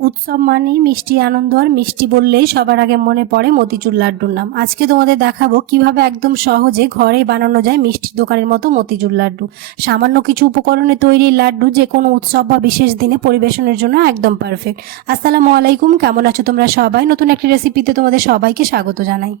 উৎসব মানেই মিষ্টি আনন্দ আর মিষ্টি বললেই সবার আগে মনে পড়ে মতিচুর লাড্ডুর নাম। আজকে তোমাদের দেখাবো কীভাবে একদম সহজে ঘরে বানানো যায় মিষ্টির দোকানের মতো মতিচুর লাড্ডু। সামান্য কিছু উপকরণে তৈরি লাড্ডু যে কোনো উৎসব বা বিশেষ দিনে পরিবেশনের জন্য একদম পারফেক্ট আসসালামু আলাইকুম, কেমন আছো তোমরা সবাই? নতুন একটি রেসিপিতে তোমাদের সবাইকে স্বাগত জানাই।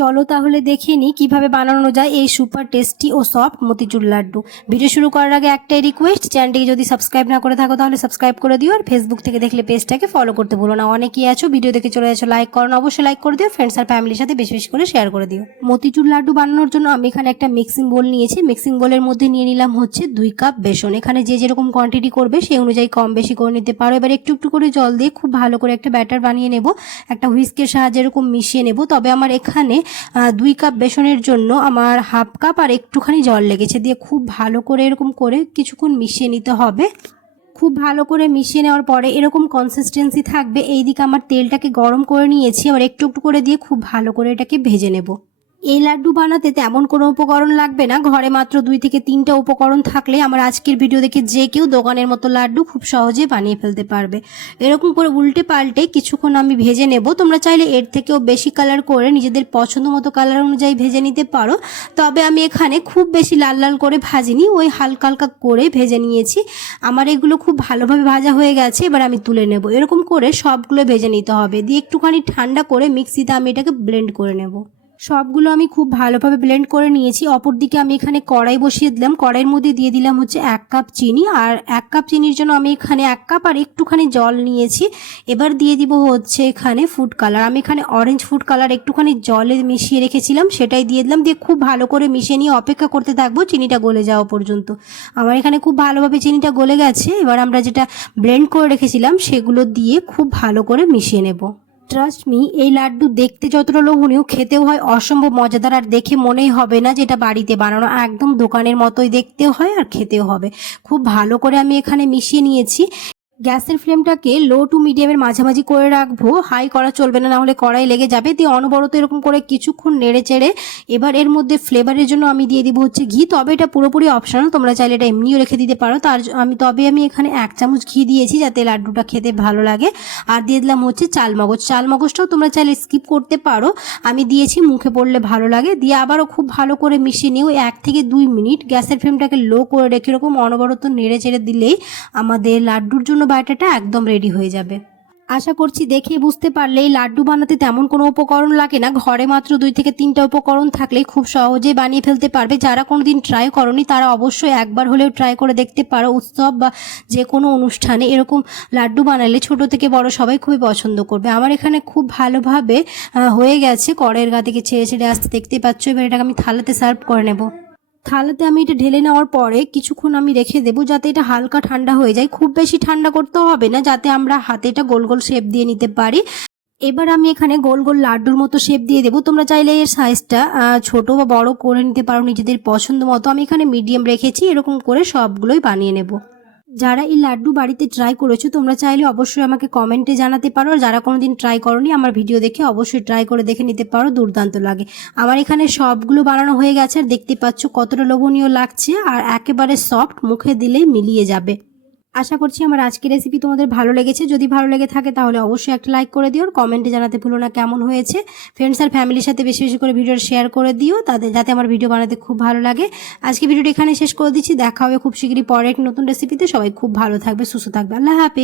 চলো তাহলে দেখে নিই কীভাবে বানানো যায় এই সুপার টেস্টি ও সফট মতিচুর লাড্ডু। ভিডিও শুরু করার আগে একটাই রিকোয়েস্ট চ্যানেলটিকে যদি সাবস্ক্রাইব না করে থাকো তাহলে সাবস্ক্রাইব করে দিও আর ফেসবুক থেকে দেখলে পেজটাকে ফলো করতে ভুলো না। অনেকেই আছো ভিডিও দেখে চলে যাচ্ছ লাইক করো না, অবশ্যই লাইক করে দিও ফ্রেন্ডস আর ফ্যামিলির সাথে বেশি বেশি করে শেয়ার করে দিও। মতিচুর লাড্ডু বানানোর জন্য আমি এখানে একটা মিক্সিং বোল নিয়েছি। মিক্সিং বোলের মধ্যে নিয়ে নিলাম হচ্ছে দুই কাপ বেসন। এখানে যে যেরকম কোয়ান্টিটি করবে সেই অনুযায়ী কম বেশি করে নিতে পারো। এবার একটু একটু করে জল দিয়ে খুব ভালো করে একটা ব্যাটার বানিয়ে নেব। একটা হুইস্কের সাহায্যে এরকম মিশিয়ে নেব। তবে আমার এখানে দুই কাপ বেসনের জন্য আমার হাফ কাপ আর একটুখানি জল লেগেছে। দিয়ে খুব ভালো করে এরকম করে কিছুক্ষণ মিশিয়ে নিতে হবে। খুব ভালো করে মিশিয়ে নেওয়ার পরে এরকম কনসিস্টেন্সি থাকবে। এই দিকে আমার তেলটাকে গরম করে নিয়েছি। আবার একটু একটু করে দিয়ে খুব ভালো করে এটাকে ভেজে নেব। এই লাড্ডু বানাতে তেমন কোনো উপকরণ লাগবে না। ঘরে মাত্র দুই থেকে তিনটা উপকরণ থাকলে আমার আজকের ভিডিও দেখে যে কেউ দোকানের মতো লাড্ডু খুব সহজে বানিয়ে ফেলতে পারবে। এরকম করে উল্টে পাল্টে কিছুক্ষণ আমি ভেজে নেব। তোমরা চাইলে এর থেকেও বেশি কালার করে নিজেদের পছন্দ মতো কালার অনুযায়ী ভেজে নিতে পারো। তবে আমি এখানে খুব বেশি লাল লাল করে ভাজিনি, ওই হালকা হালকা করে ভেজে নিয়েছি। আমার এগুলো খুব ভালোভাবে ভাজা হয়ে গেছে, এবার আমি তুলে নেব। এরকম করে সবগুলো ভেজে নিতে হবে। দিয়ে একটুখানি ঠান্ডা করে মিক্সিতে আমি এটাকে ব্লেন্ড করে নেব। সবগুলো আমি খুব ভালোভাবে ব্লেন্ড করে নিয়েছি। অপর দিকে আমি এখানে কড়াই বসিয়ে দিলাম। কড়াইয়ের মধ্যে দিয়ে দিলাম হচ্ছে এক কাপ চিনি। আর এক কাপ চিনির জন্য আমি এখানে এক কাপ আর একটুখানি জল নিয়েছি। এবার দিয়ে দিব হচ্ছে এখানে ফুড কালার আমি এখানে অরেঞ্জ ফুড কালার একটুখানি জলে মিশিয়ে রেখেছিলাম। সেটাই দিয়ে দিলাম। দিয়ে খুব ভালো করে মিশিয়ে নিয়ে অপেক্ষা করতে থাকব। চিনিটা গলে যাওয়া পর্যন্ত। আমার এখানে খুব ভালোভাবে চিনিটা গলে গেছে। এবার আমরা যেটা ব্লেন্ড করে রেখেছিলাম, সেগুলো দিয়ে খুব ভালো করে মিশিয়ে নেব। ট্রাস্ট মি এই লাড্ডু দেখতে যতটা লোভনীয়, খেতেও হয় অসম্ভব মজাদার, আর দেখে মনেই হবে না যেটা বাড়িতে বানানো। একদম দোকানের মতোই দেখতেও হয় আর খেতেও হবে। খুব ভালো করে আমি এখানে মিশিয়ে নিয়েছি। গ্যাসের ফ্লেমটাকে লো টু মিডিয়ামের মাঝামাঝি করে রাখব। হাই করা চলবে না, নাহলে কড়াই লেগে যাবে। দিয়ে অনবরত এরকম করে কিছুক্ষণ নেড়ে চেড়ে এবার এর মধ্যে ফ্লেভারের জন্য আমি দিয়ে দিব হচ্ছে ঘি। তবে এটা পুরোপুরি অপশনাল তোমরা চাইলে এটা এমনিও রেখে দিতে পারো। তার আমি তবে আমি এখানে এক চামচ ঘি দিয়েছি যাতে লাড্ডুটা খেতে ভালো লাগে। আর দিয়ে দিলাম হচ্ছে চাল মগজ চাল চালমগজটাও তোমরা চাইলে স্কিপ করতে পারো। আমি দিয়েছি, মুখে পড়লে ভালো লাগে। দিয়ে আবারও খুব ভালো করে মিশিয়ে নিয়েও এক থেকে দুই মিনিট। গ্যাসের ফ্লেমটাকে লো করে রেখে এরকম অনবরত নেড়ে চেড়ে দিলেই আমাদের লাড্ডুর জন্য ব্যাটারটা একদম রেডি হয়ে যাবে। আশা করছি দেখে বুঝতে পারলে এই লাড্ডু বানাতে তেমন কোনো উপকরণ লাগে না। ঘরে মাত্র দুই থেকে তিনটা উপকরণ থাকলে খুব সহজেই বানিয়ে ফেলতে পারবে। যারা কোনো দিন ট্রাই করনি, তারা অবশ্যই একবার হলেও ট্রাই করে দেখতে পারো। উৎসব বা যে কোনো অনুষ্ঠানে এরকম লাড্ডু বানালে ছোট থেকে বড় সবাই খুবই পছন্দ করবে। আমার এখানে খুব ভালোভাবে হয়ে গেছে। কড়াইয়ের গা থেকে ছেড়ে ছেড়ে আসতে দেখতে পাচ্ছ। এবার এটাকে আমি থালাতে সার্ভ করে নেব। থালাতে আমি এটা ঢেলে নেওয়ার পরে কিছুক্ষণ আমি রেখে দেবো যাতে এটা হালকা ঠান্ডা হয়ে যায়। খুব বেশি ঠান্ডা করতে হবে না, যাতে আমরা হাতে এটা গোল গোল শেপ দিয়ে নিতে পারি। এবার আমি এখানে গোল গোল লাড্ডুর মতো শেপ দিয়ে দেবো। তোমরা চাইলে এর সাইজটা ছোট বা বড় করে নিতে পারো নিজেদের পছন্দ মতো। আমি এখানে মিডিয়াম রেখেছি, এরকম করে সবগুলোই বানিয়ে নেব। যারা এই লাড্ডু বাড়িতে ট্রাই করেছ, তোমরা চাইলে অবশ্যই আমাকে কমেন্টে জানাতে পারো। আর যারা কোনোদিন ট্রাই করনি, আমার ভিডিও দেখে অবশ্যই ট্রাই করে দেখে নিতে পারো, দুর্দান্ত লাগে। আমার এখানে সবগুলো বানানো হয়ে গেছে, আর দেখতে পাচ্ছ কতটা লোভনীয় লাগছে, আর একেবারে সফট মুখে দিলেই মিলিয়ে যাবে। আশা করছি আমার আজকের রেসিপি তোমাদের ভালো লেগেছে। যদি ভালো লেগে থাকে তাহলে অবশ্যই একটা লাইক করে দিও কমেন্টে জানাতে ভুলো না কেমন হয়েছে। ফ্রেন্ডস আর ফ্যামিলির সাথে বেশি বেশি করে ভিডিও শেয়ার করে দিও, তাদের যাতে আমার ভিডিও বানাতে খুব ভালো লাগে। আজকে ভিডিওটি এখানে শেষ করে দিচ্ছি, দেখা হবে খুব শীঘ্রই পরে এক নতুন রেসিপিতে সবাই খুব ভালো থাকবে, সুস্থ থাকবে। আল্লাহ হাফেজ।